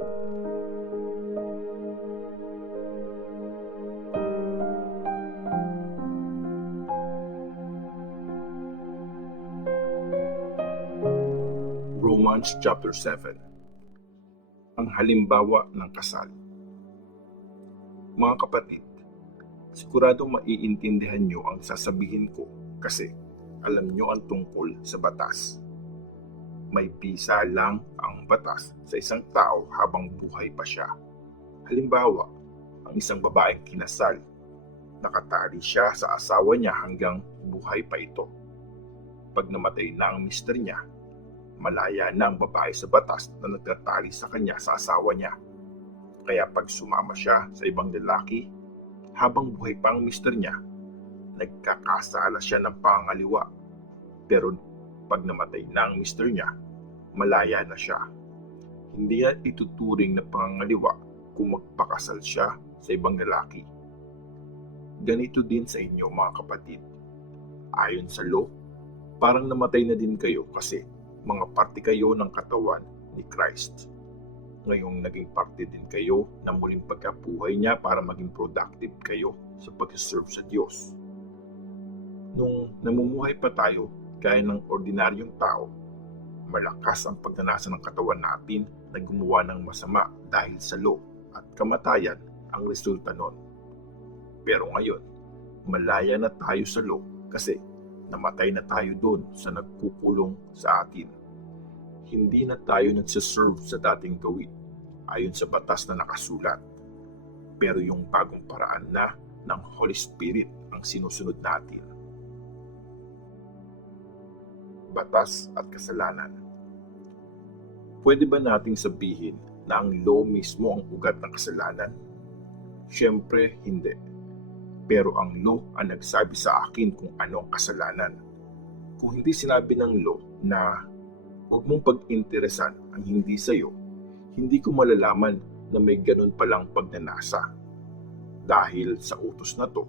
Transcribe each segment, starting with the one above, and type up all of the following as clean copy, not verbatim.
Romans chapter 7. Ang halimbawa ng kasal. Mga kapatid, sigurado maiintindihan nyo ang sasabihin ko kasi alam nyo ang tungkol sa batas. May bisa lang ang batas sa isang tao habang buhay pa siya. Halimbawa, ang isang babaeng kinasal, nakatali siya sa asawa niya hanggang buhay pa ito. Pag namatay na ang mister niya, malaya na ang babae sa batas na nagtatali sa kanya sa asawa niya. Kaya pag sumama siya sa ibang lalaki, habang buhay pa ang mister niya, nagkakasala siya ng pangaliwa. Pero pag namatay na ang mister niya, malaya na siya. Hindi na ituturing na pangaliwa kung magpakasal siya sa ibang lalaki. Ganito din sa inyo mga kapatid. Ayon sa law, parang namatay na din kayo kasi mga parte kayo ng katawan ni Christ. Ngayong naging parte din kayo na muling pagkabuhay niya para maging productive kayo sa pag-serve sa Diyos. Nung namumuhay pa tayo gaya ng ordinaryong tao, malakas ang pagnanasa ng katawan natin na gumawa ng masama dahil sa law at kamatayan ang resulta nun. Pero ngayon, malaya na tayo sa law kasi namatay na tayo doon sa nagkukulong sa atin. Hindi na tayo nagsiserve sa dating gawin ayon sa batas na nakasulat. Pero yung bagong paraan na ng Holy Spirit ang sinusunod natin. Batas at kasalanan. Pwede ba nating sabihin na ang law mismo ang ugat ng kasalanan? Siyempre, hindi. Pero ang law ang nagsabi sa akin kung ano ang kasalanan. Kung hindi sinabi ng law na huwag mong pag-interesan ang hindi sa'yo, hindi ko malalaman na may ganun palang pagnanasa. Dahil sa utos na to,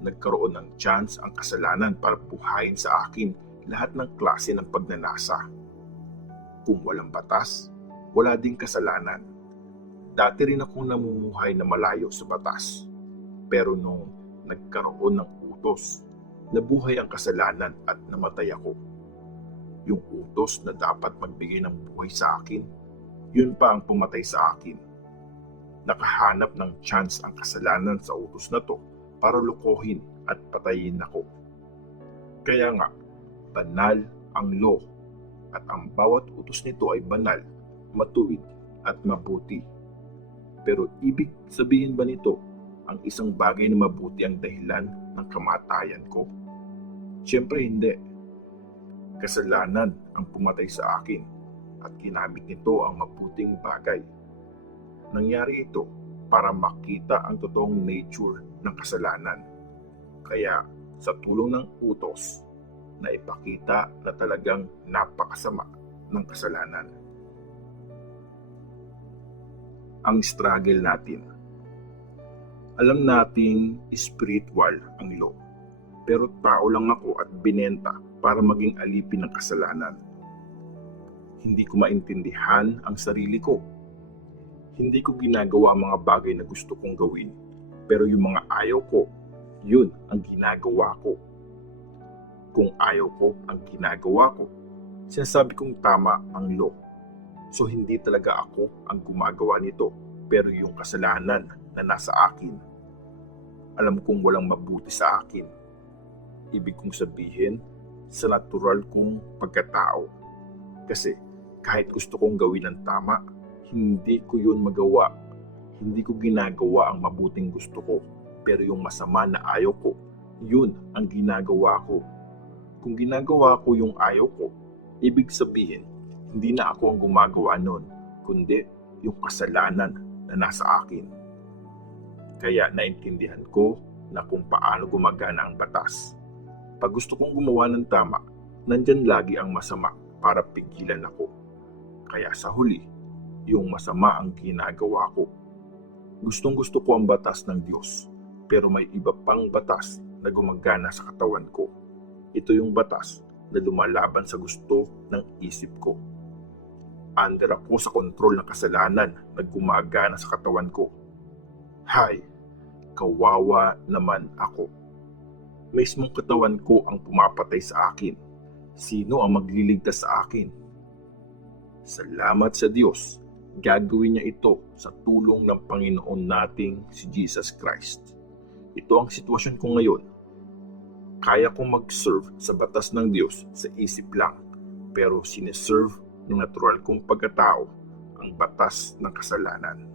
nagkaroon ng chance ang kasalanan para buhayin sa akin lahat ng klase ng pagnanasa. Kung walang batas, wala ding kasalanan. Dati rin akong namumuhay na malayo sa batas. Pero nung nagkaroon ng utos, nabuhay ang kasalanan at namatay ako. Yung utos na dapat magbigay ng buhay sa akin, yun pa ang pumatay sa akin. Nakahanap ng chance ang kasalanan sa utos na to para lukohin at patayin ako. Kaya nga, banal ang law at ang bawat utos nito ay banal, matuwid at mabuti. Pero ibig sabihin ba nito ang isang bagay na mabuti ang dahilan ng kamatayan ko? Siyempre hindi. Kasalanan ang pumatay sa akin at ginamit nito ang mabuting bagay. Nangyari ito para makita ang totoong nature ng kasalanan. Kaya sa tulong ng utos, na ipakita na talagang napakasama ng kasalanan. Ang struggle natin. Alam nating spiritual ang law, pero tao lang ako at binenta para maging alipin ng kasalanan. Hindi ko maintindihan ang sarili ko. Hindi ko ginagawa ang mga bagay na gusto kong gawin, pero yung mga ayaw ko, yun ang ginagawa ko. Kung ayaw ko ang ginagawa ko, sinasabi kong tama ang law. So hindi talaga ako ang gumagawa nito, pero yung kasalanan na nasa akin. Alam kong walang mabuti sa akin. Ibig kong sabihin, sa natural kong pagkatao. Kasi kahit gusto kong gawin ang tama, hindi ko yun magawa. Hindi ko ginagawa ang mabuting gusto ko, pero yung masama na ayaw ko, yun ang ginagawa ko. Kung ginagawa ko yung ayaw ko, ibig sabihin, hindi na ako ang gumagawa nun, kundi yung kasalanan na nasa akin. Kaya naintindihan ko na kung paano gumagana ang batas. Pag gusto kong gumawa ng tama, nandyan lagi ang masama para pigilan ako. Kaya sa huli, yung masama ang ginagawa ko. Gustong-gusto ko ang batas ng Diyos, pero may iba pang batas na gumagana sa katawan ko. Ito yung batas na lumalaban sa gusto ng isip ko. Under ako sa kontrol ng kasalanan na gumagana sa katawan ko. Hay, kawawa naman ako. Mismong katawan ko ang pumapatay sa akin. Sino ang magliligtas sa akin? Salamat sa Diyos, gagawin niya ito sa tulong ng Panginoon nating si Jesus Christ. Ito ang sitwasyon ko ngayon. Kaya kong mag-serve sa batas ng Diyos sa isip lang, pero sineserve ng natural kong pagkatao ang batas ng kasalanan.